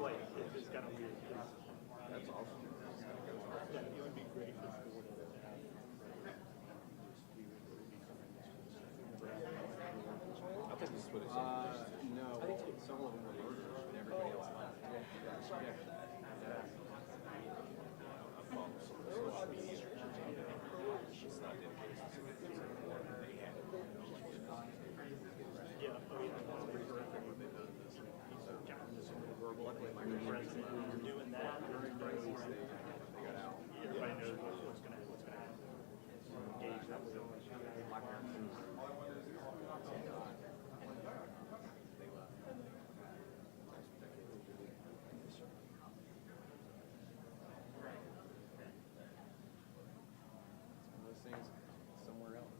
like it's kind of weird. That's awesome. Yeah, it would be great for Florida to have. I think this is what it said. No, I think some of them were murderers, but everybody else left. Doing that, everybody knows what's going to happen. Engage that with Those things somewhere else.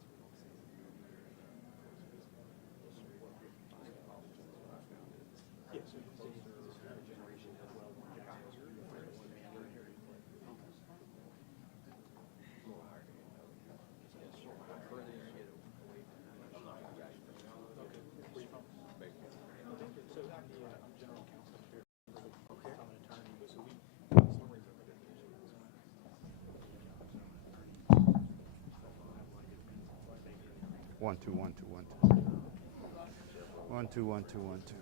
yeah, so you can see this generation as well. So I'm the general counsel here. Okay. I'm an attorney, so we stories of One, two, one, two, one, two. 1 2 1 2 1 2.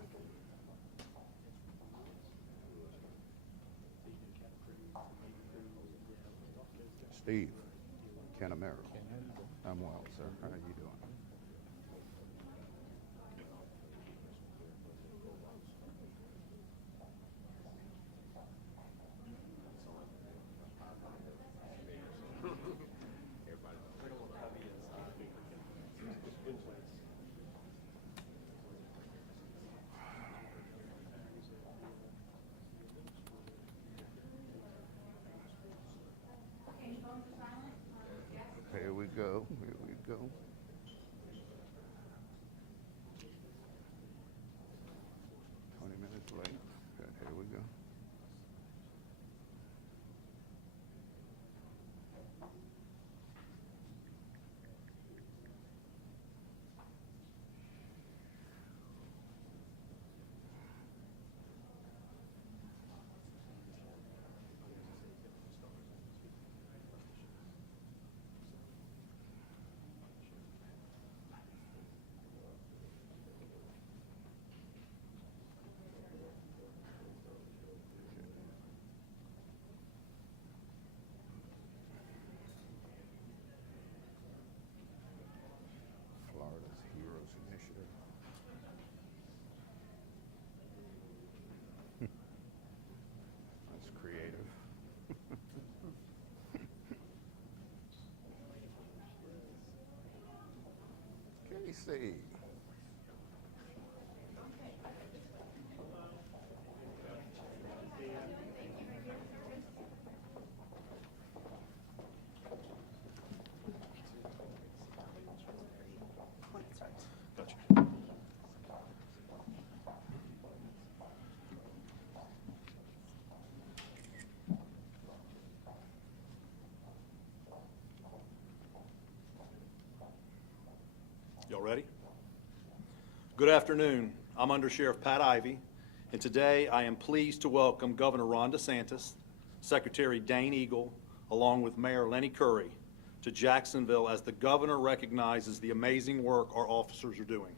Steve Canamero. I'm well, sir. How are you doing? Here we go. Here we go. Minutes late. Good. Here we go. Florida's Heroes Initiative. That's creative. Casey. Gotcha. Y'all ready? Good afternoon. I'm Under Sheriff Pat Ivey, and today I am pleased to welcome Governor Ron DeSantis, Secretary Dane Eagle, along with Mayor Lenny Curry, to Jacksonville as the governor recognizes the amazing work our officers are doing.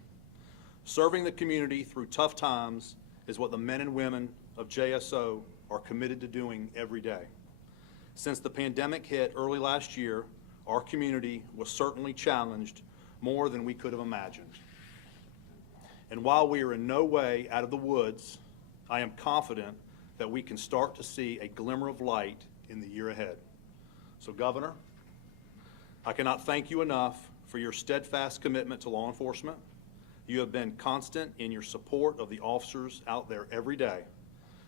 Serving the community through tough times is what the men and women of JSO are committed to doing every day. Since the pandemic hit early last year, our community was certainly challenged more than we could have imagined. And while we are in no way out of the woods, I am confident that we can start to see a glimmer of light in the year ahead. So, Governor, I cannot thank you enough for your steadfast commitment to law enforcement. You have been constant in your support of the officers out there every day.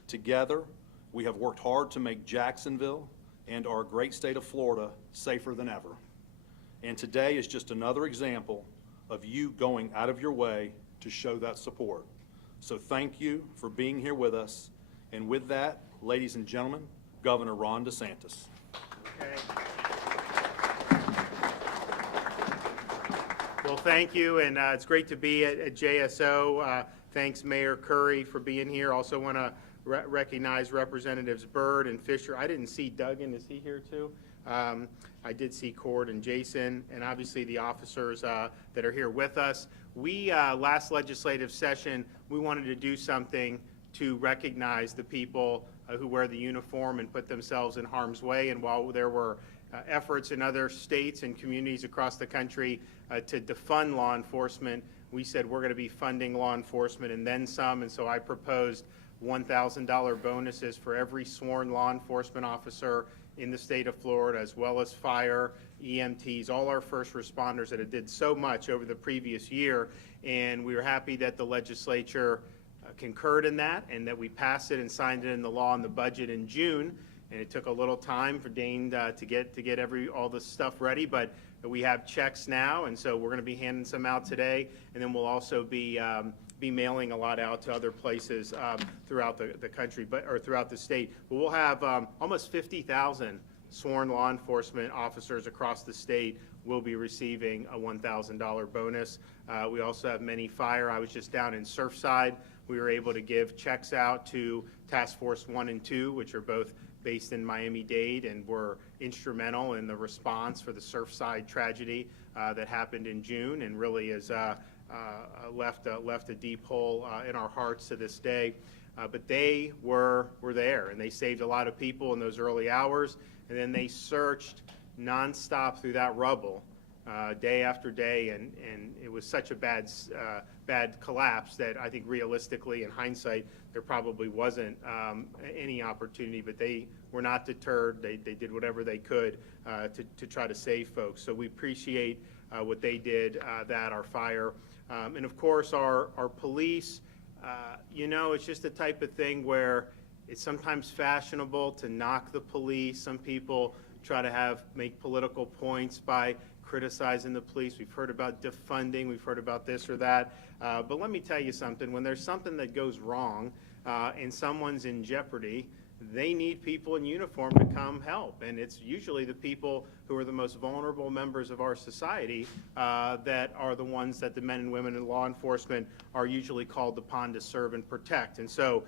Together, we have worked hard to make Jacksonville and our great state of Florida safer than ever. And today is just another example of you going out of your way to show that support. So thank you for being here with us. And with that, ladies and gentlemen, Governor Ron DeSantis. Okay. Well, thank you, and it's great to be at JSO. Thanks Mayor Curry for being here. Also want to recognize Representatives Byrd and Fisher. I didn't see Duggan. Is he here too? I did see Cord and Jason, and obviously the officers that are here with us. We, last legislative session, we wanted to do something to recognize the people who wear the uniform and put themselves in harm's way. And while there were efforts in other states and communities across the country to defund law enforcement, we said we're going to be funding law enforcement and then some. And so I proposed $1,000 bonuses for every sworn law enforcement officer in the state of Florida, as well as fire, EMTs, all our first responders that had did so much over the previous year. And we were happy that the legislature concurred in that and that we passed it and signed it in the law and the budget in June. And it took a little time for Dane to get all the stuff ready, but we have checks now, and so we're going to be handing some out today, and then we'll also be mailing a lot out to other places throughout the country, or throughout the state. But we'll have almost 50,000 sworn law enforcement officers across the state will be receiving a $1,000 bonus. We also have many fire. I was just down in Surfside. We were able to give checks out to Task Force 1 and 2, which are both based in Miami-Dade and were instrumental in the response for the Surfside tragedy that happened in June, and really has left a deep hole in our hearts to this day. But they were there, and they saved a lot of people in those early hours, and then they searched nonstop through that rubble day after day, and it was such a bad collapse that I think realistically, in hindsight, there probably wasn't any opportunity, but they were not deterred. They did whatever they could to try to save folks. So we appreciate what they did, our fire. And of course, our police, you know, it's just the type of thing where it's sometimes fashionable to knock the police. Some people try to make political points by criticizing the police. We've heard about defunding. We've heard about this or that. But let me tell you something. When there's something that goes wrong and someone's in jeopardy, they need people in uniform to come help. And it's usually the people who are the most vulnerable members of our society that are the ones that the men and women in law enforcement are usually called upon to serve and protect. And so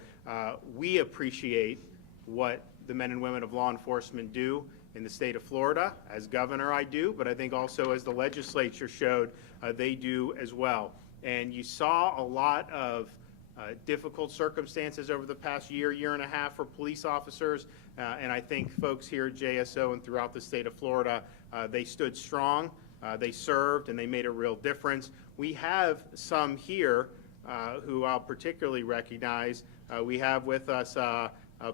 we appreciate what the men and women of law enforcement do in the state of Florida. As governor, I do, but I think also as the legislature showed, they do as well. And you saw a lot of difficult circumstances over the past year and a half for police officers, and I think folks here at JSO and throughout the state of Florida, they stood strong, they served, and they made a real difference. We have some here who I'll particularly recognize. We have with us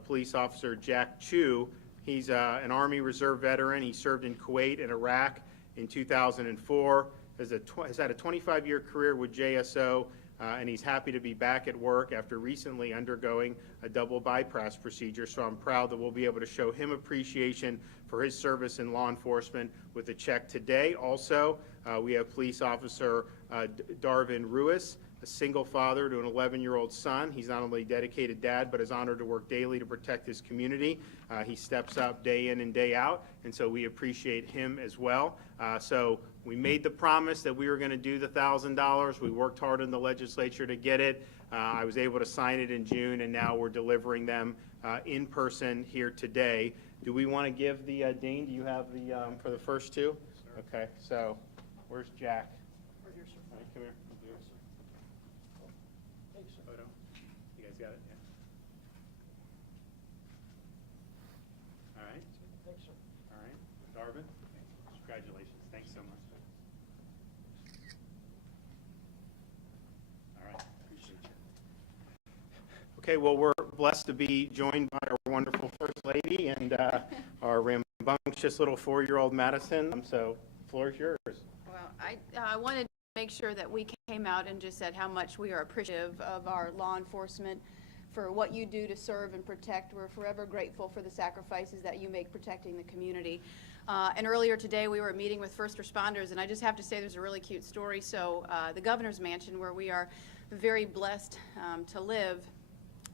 Police Officer Jack Chu. He's an Army Reserve veteran. He served in Kuwait and Iraq in 2004. Has had a 25-year career with JSO, and he's happy to be back at work after recently undergoing a double bypass procedure. So I'm proud that we'll be able to show him appreciation for his service in law enforcement with a check today. Also, we have Police Officer Darvin Ruiz, a single father to an 11-year-old son. He's not only a dedicated dad, but is honored to work daily to protect his community. He steps up day in and day out, and so we appreciate him as well. So we made the promise that we were going to do the $1,000. We worked hard in the legislature to get it. I was able to sign it in June, and now we're delivering them in person here today. Do we want to give the, Dane, do you have the, for the first two? Sure. Okay, so where's Jack? Right here, sir. All right, come here. Thanks, sir. Photo. You guys got it? Yeah. All right. Thanks, sir. All right. Darvin, congratulations. Thanks so much. All right. Appreciate you. Okay, well, we're blessed to be joined by our wonderful First Lady and our rambunctious little 4-year-old Madison. So, the floor is yours. Well, I wanted to make sure that we came out and just said how much we are appreciative of our law enforcement for what you do to serve and protect. We're forever grateful for the sacrifices that you make protecting the community. And earlier today we were meeting with first responders, and I just have to say there's a really cute story. So the governor's mansion, where we are very blessed to live,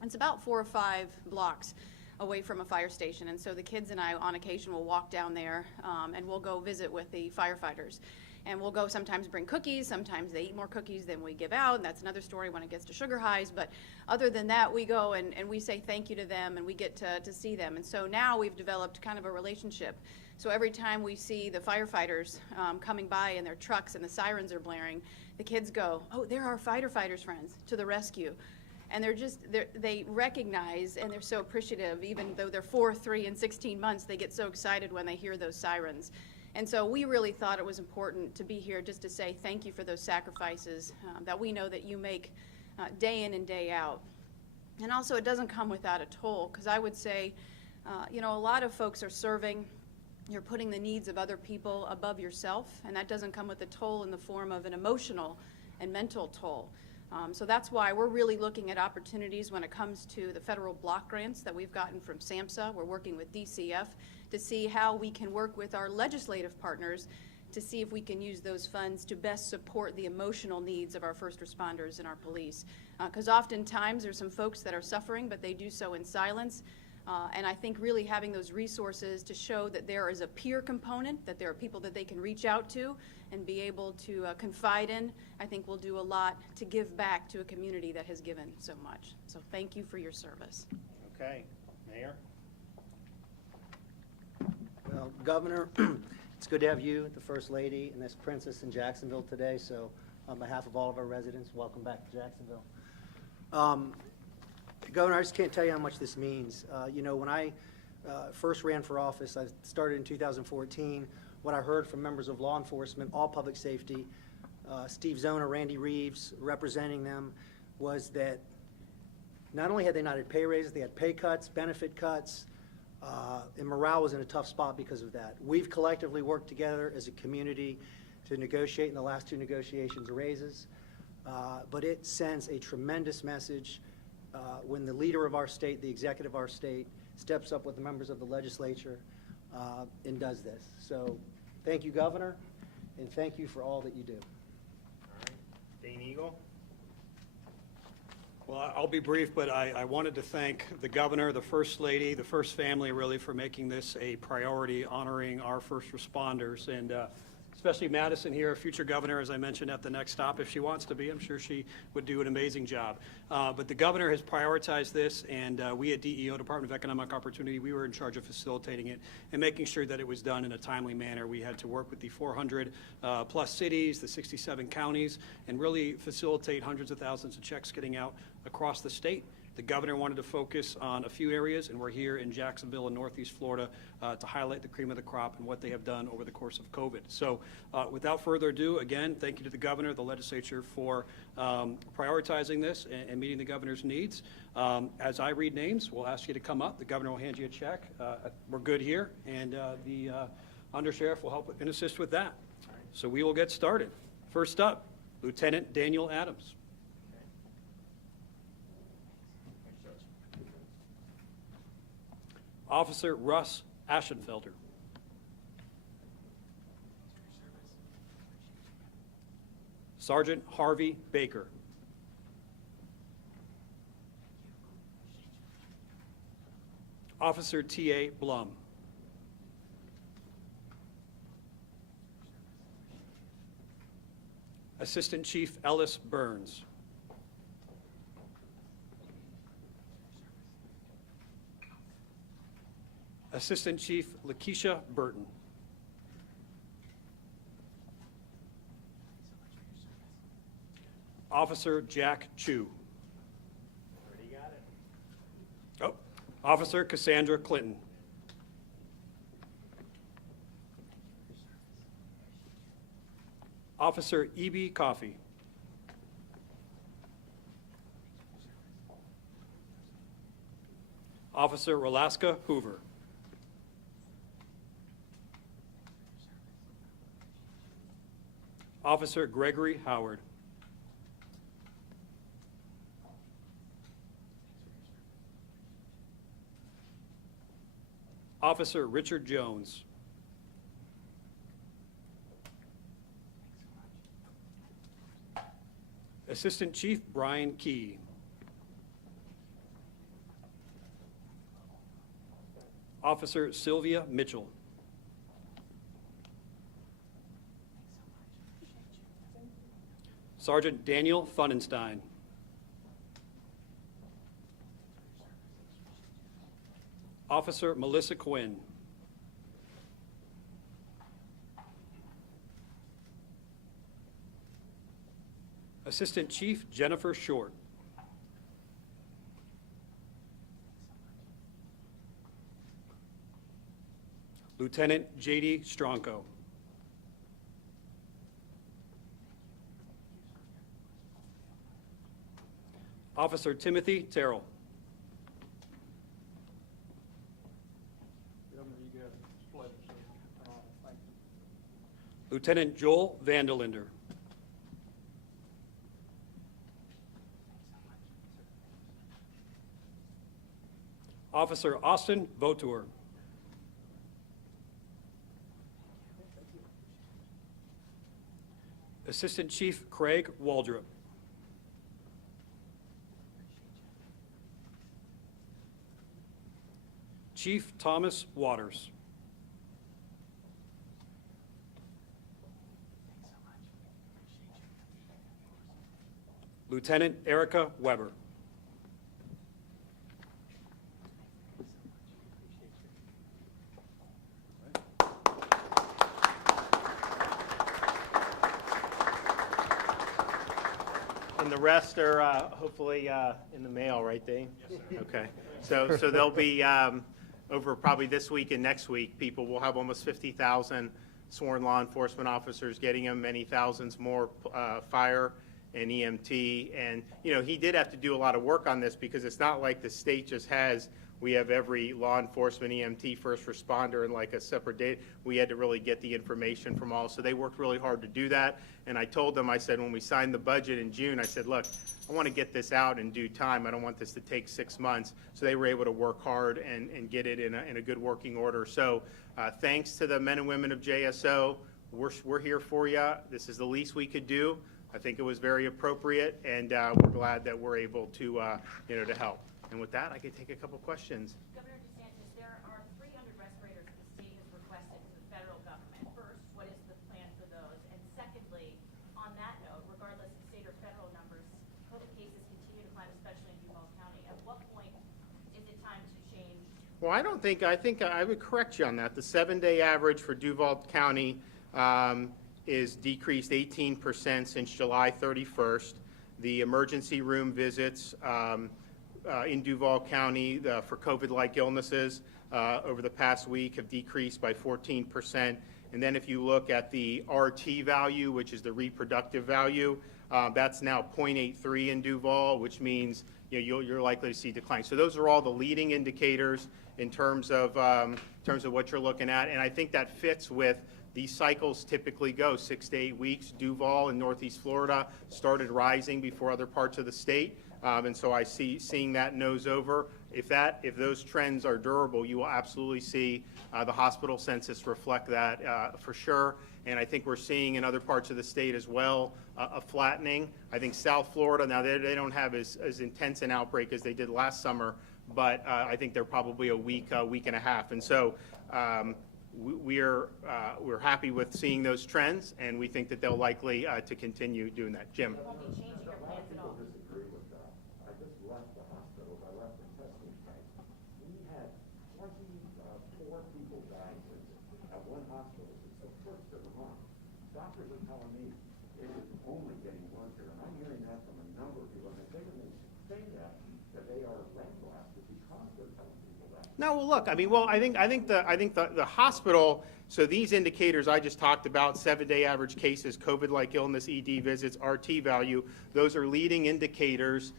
it's about 4 or 5 blocks away from a fire station, and so the kids and I on occasion will walk down there and we'll go visit with the firefighters. And we'll go sometimes bring cookies, sometimes they eat more cookies than we give out, and that's another story when it gets to sugar highs. But other than that, we go and we say thank you to them, and we get to see them. And so now we've developed kind of a relationship. So every time we see the firefighters coming by in their trucks and the sirens are blaring, the kids go, oh, they're our fighters' friends, to the rescue. And they recognize, and they're so appreciative, even though they're 4, 3, and 16 months, they get so excited when they hear those sirens. And so we really thought it was important to be here just to say thank you for those sacrifices that we know that you make day in and day out. And also, it doesn't come without a toll, because I would say, a lot of folks are serving. You're putting the needs of other people above yourself, and that doesn't come with a toll in the form of an emotional and mental toll. So that's why we're really looking at opportunities when it comes to the federal block grants that we've gotten from SAMHSA. We're working with DCF to see how we can work with our legislative partners to see if we can use those funds to best support the emotional needs of our first responders and our police. Because oftentimes there's some folks that are suffering, but they do so in silence. And I think really having those resources to show that there is a peer component, that there are people that they can reach out to and be able to confide in, I think will do a lot to give back to a community that has given so much. So thank you for your service. Okay, Mayor? Well, Governor, it's good to have you, the First Lady, and this princess in Jacksonville today. So on behalf of all of our residents, welcome back to Jacksonville. Governor, I just can't tell you how much this means. When I first ran for office, I started in 2014. What I heard from members of law enforcement, all public safety, Steve Zona, Randy Reeves, representing them, was that not only had they not had pay raises, they had pay cuts, benefit cuts, and morale was in a tough spot because of that. We've collectively worked together as a community to negotiate in the last 2 negotiations raises, but it sends a tremendous message when the leader of our state, the executive of our state, steps up with the members of the legislature and does this. So thank you, Governor, and thank you for all that you do. All right, Dane Eagle? Well, I'll be brief, but I wanted to thank the governor, the first lady, the first family, really, for making this a priority, honoring our first responders, and especially Madison here, a future governor, as I mentioned at the next stop. If she wants to be, I'm sure she would do an amazing job. But the governor has prioritized this, and we at DEO, Department of Economic Opportunity, we were in charge of facilitating it and making sure that it was done in a timely manner. We had to work with the 400 plus cities, the 67 counties, and really facilitate hundreds of thousands of checks getting out across the state. The governor wanted to focus on a few areas, and we're here in Jacksonville and Northeast Florida to highlight the cream of the crop and what they have done over the course of COVID. So without further ado, again, thank you to the governor, the legislature for prioritizing this and meeting the governor's needs. As I read names, we'll ask you to come up. The governor will hand you a check. We're good here, and the undersheriff will help and assist with that. So we will get started. First up, Lieutenant Daniel Adams. Officer Russ Aschenfelder. Sergeant Harvey Baker. Officer T.A. Blum. Assistant Chief Ellis Burns. Assistant Chief Lakeisha Burton. Officer Jack Chu. Already got it. Oh, Officer Cassandra Clinton. Officer E.B. Coffey. Officer Ralaska Hoover. Officer Gregory Howard. Officer Richard Jones. Assistant Chief Brian Key. Officer Sylvia Mitchell. Sergeant Daniel Funenstein. Officer Melissa Quinn. Assistant Chief Jennifer Short. Lieutenant J.D. Stronko. Officer Timothy Terrell. Governor, you got it. It's a pleasure, sir. Thank you. Lieutenant Joel Vandelinder. Officer Austin Votour. Assistant Chief Craig Waldrop. Chief Thomas Waters. Lieutenant Erica Weber. And the rest are hopefully in the mail, right, Dave? Yes, sir. Okay. So they'll be over probably this week and next week. People will have almost 50,000 sworn law enforcement officers getting them, many thousands more fire and EMT. And, you know, he did have to do a lot of work on this because it's not like the state just has, we have every law enforcement, EMT, first responder in like a separate date. We had to really get the information from all. So they worked really hard to do that. And I told them, I said, when we signed the budget in June, I said, look, I want to get this out in due time. I don't want this to take 6 months. So they were able to work hard and get it in a good working order. So thanks to the men and women of JSO. We're here for you. This is the least we could do. I think it was very appropriate, and we're glad that we're able to, to help. And with that, I can take a couple questions. Governor DeSantis, there are 300 respirators the state has requested from the federal government. First, what is the plan for those? And secondly, on that note, regardless of state or federal numbers, COVID cases continue to climb, especially in Duval County. At what point is it time to change? Well, I think I would correct you on that. The 7-day average for Duval County is decreased 18% since July 31st. The emergency room visits in Duval County for COVID-like illnesses over the past week have decreased by 14%. And then if you look at the RT value, which is the reproductive value, that's now 0.83 in Duval, which means you're likely to see decline. So those are all the leading indicators in terms of what you're looking at. And I think that fits with these cycles typically go 6 to 8 weeks. Duval in Northeast Florida started rising before other parts of the state. And so I seeing that nose over. If those trends are durable, you will absolutely see the hospital census reflect that for sure. And I think we're seeing in other parts of the state as well a flattening. I think South Florida, now they don't have as intense an outbreak as they did last summer, but I think they're probably a week and a half. And so we're happy with seeing those trends, and we think that they'll likely to continue doing that. Jim. Will be changing your plans at all? Disagree with that. I just left the hospital. I left the testing tank. We had 24 people dying at one hospital. It's the first of the month. Doctors are telling me it is only getting worse here, and I'm hearing that from a number of people. And they say that they are lambasted because they're telling people that. No, well, look, I think the hospital, so these indicators I just talked about, 7-day average cases, COVID-like illness, ED visits, RT value, those are leading indicators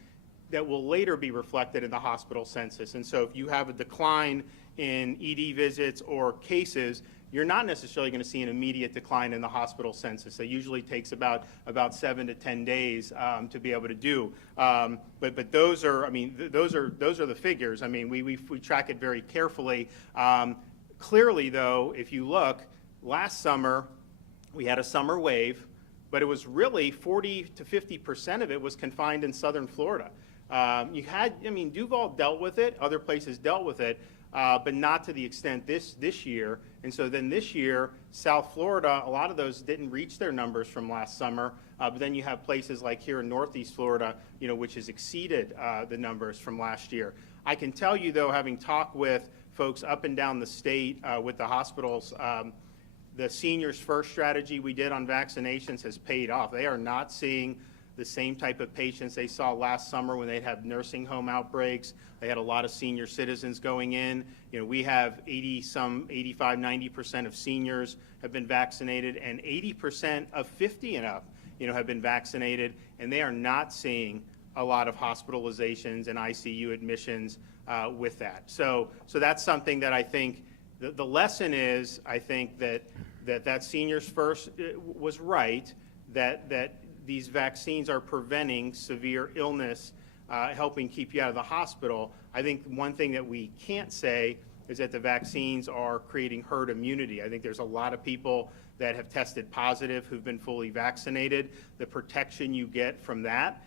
that will later be reflected in the hospital census. And so if you have a decline in ED visits or cases, you're not necessarily going to see an immediate decline in the hospital census. It usually takes about 7 to 10 days to be able to do. But those are the figures. I mean, we track it very carefully. Clearly, though, if you look, last summer we had a summer wave, but it was really 40 to 50% of it was confined in southern Florida. Duval dealt with it, other places dealt with it, but not to the extent this year. And so then this year, South Florida, a lot of those didn't reach their numbers from last summer. But then you have places like here in Northeast Florida, which has exceeded the numbers from last year. I can tell you, though, having talked with folks up and down the state with the hospitals, the Seniors First strategy we did on vaccinations has paid off. They are not seeing the same type of patients they saw last summer when they had nursing home outbreaks. They had a lot of senior citizens going in. We have 85, 90% of seniors have been vaccinated, and 80% of 50 and up, have been vaccinated, and they are not seeing a lot of hospitalizations and ICU admissions with that. So that's something that I think the lesson is, I think that Seniors First was right, that these vaccines are preventing severe illness, helping keep you out of the hospital. I think one thing that we can't say is that the vaccines are creating herd immunity. I think there's a lot of people that have tested positive who've been fully vaccinated. The protection you get from that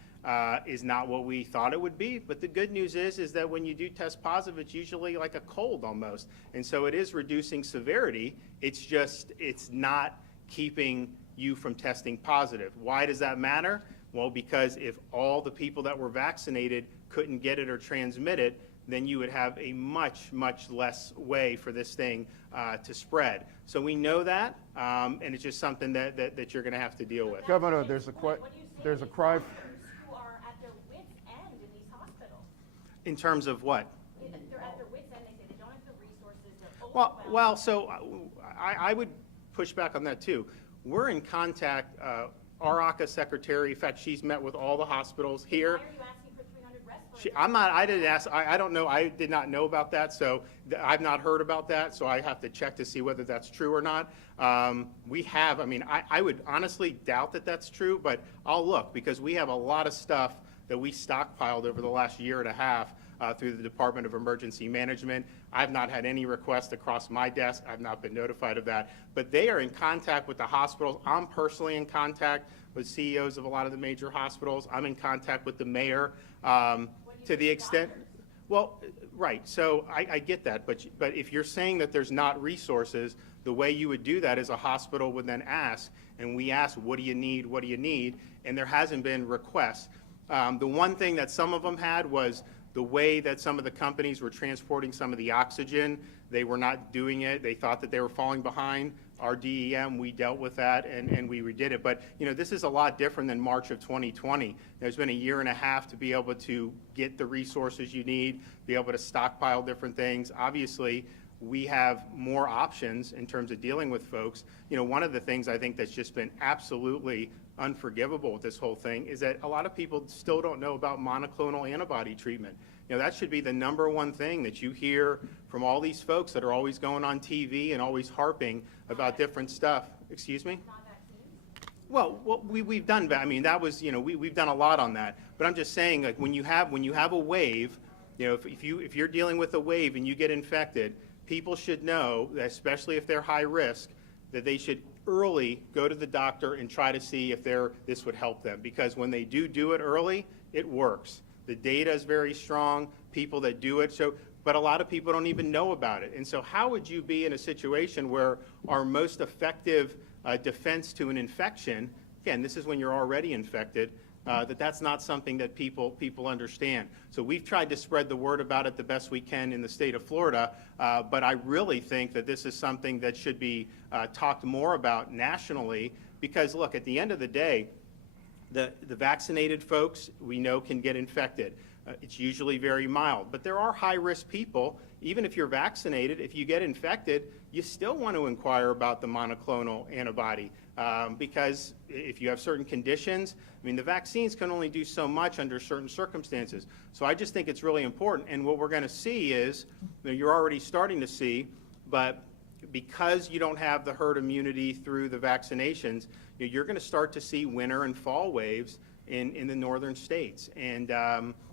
is not what we thought it would be. But the good news is that when you do test positive, it's usually like a cold almost. And so it is reducing severity. It's not keeping you from testing positive. Why does that matter? Well, because if all the people that were vaccinated couldn't get it or transmit it, then you would have a much, much less way for this thing to spread. So we know that, and it's just something that you're going to have to deal with. Governor, there's a cry. Who are at their wits' end in these hospitals? In terms of what? They're at their wits' end. They say they don't have the resources. They're overwhelmed. Well, so I would push back on that too. We're in contact. Our ACA secretary, in fact, she's met with all the hospitals here. Why are you asking for 300 respirators? I didn't ask. I don't know. I did not know about that, so I've not heard about that. So I have to check to see whether that's true or not. We have. I would honestly doubt that that's true, but I'll look because we have a lot of stuff that we stockpiled over the last year and a half through the Department of Emergency Management. I've not had any requests across my desk. I've not been notified of that. But they are in contact with the hospitals. I'm personally in contact with CEOs of a lot of the major hospitals. I'm in contact with the mayor to the extent. Well, right. So I get that. But if you're saying that there's not resources, the way you would do that is a hospital would then ask, and we ask, what do you need? What do you need? And there hasn't been requests. The one thing that some of them had was the way that some of the companies were transporting some of the oxygen. They were not doing it. They thought that they were falling behind. Our DEM, we dealt with that and we redid it. But this is a lot different than March of 2020. There's been a year and a half to be able to get the resources you need, be able to stockpile different things. Obviously, we have more options in terms of dealing with folks. One of the things I think that's just been absolutely unforgivable with this whole thing is that a lot of people still don't know about monoclonal antibody treatment. That should be the number one thing that you hear from all these folks that are always going on TV and always harping about different stuff. Excuse me? Well, we've done that. That was, we've done a lot on that. But I'm just saying, like, when you have a wave, if you're dealing with a wave and you get infected, people should know, especially if they're high risk, that they should early go to the doctor and try to see if this would help them. Because when they do it early, it works. The data is very strong, people that do it. But a lot of people don't even know about it. And so how would you be in a situation where our most effective defense to an infection, again, this is when you're already infected, that's not something that people understand. So we've tried to spread the word about it the best we can in the state of Florida, but I really think that this is something that should be talked more about nationally because, look, at the end of the day, the vaccinated folks we know can get infected. It's usually very mild, but there are high-risk people. Even if you're vaccinated, if you get infected, you still want to inquire about the monoclonal antibody because if you have certain conditions, the vaccines can only do so much under certain circumstances. So I just think it's really important, and what we're going to see is, you're already starting to see, but because you don't have the herd immunity through the vaccinations, you're going to start to see winter and fall waves in the northern states. And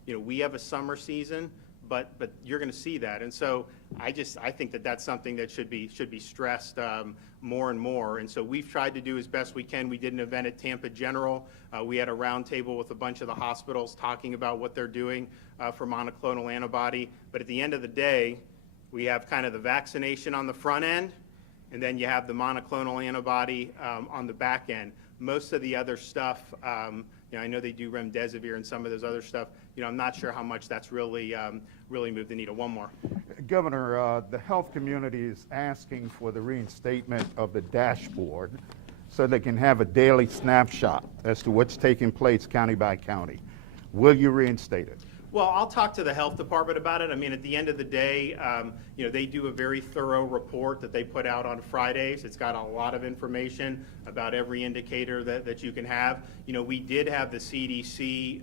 we have a summer season, but you're going to see that. And so I think that that's something that should be stressed more and more. And so we've tried to do as best we can. We did an event at Tampa General. We had a roundtable with a bunch of the hospitals talking about what they're doing for monoclonal antibody. But at the end of the day, we have kind of the vaccination on the front end, and then you have the monoclonal antibody on the back end. Most of the other stuff, I know they do remdesivir and some of those other stuff. I'm not sure how much that's really moved the needle. One more. Governor, the health community is asking for the reinstatement of the dashboard so they can have a daily snapshot as to what's taking place county by county. Will you reinstate it? Well, I'll talk to the health department about it. I mean, at the end of the day, they do a very thorough report that they put out on Fridays. It's got a lot of information about every indicator that you can have. We did have the CDC.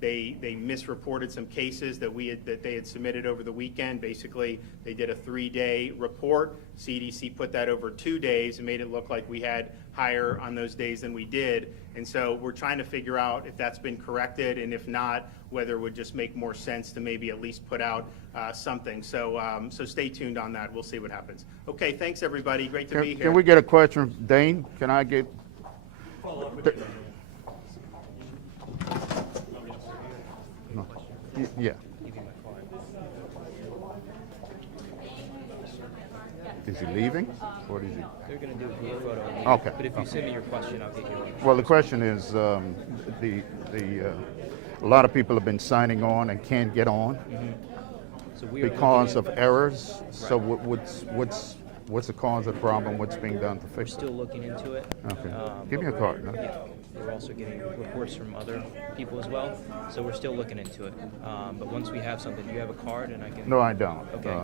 They misreported some cases that they had submitted over the weekend. Basically, they did a 3-day report. CDC put that over 2 days and made it look like we had higher on those days than we did. And so we're trying to figure out if that's been corrected, and if not, whether it would just make more sense to maybe at least put out something. So stay tuned on that. We'll see what happens. Okay, thanks everybody. Great to be here. Can we get a question from Dane? Can I get? Yeah. Is he leaving? What is he? They're going to do a group photo. Okay. But if you send me your question, I'll get you one. Well, the question is, a lot of people have been signing on and can't get on So we are because looking of errors. So what's the cause of the problem? What's being done to We're fix it? still looking into it. Okay. Give me a card. No? Yeah, we're also getting reports from other people as well. So we're still looking into it. But once we have something, do you have a card and I can? No, I don't. Okay.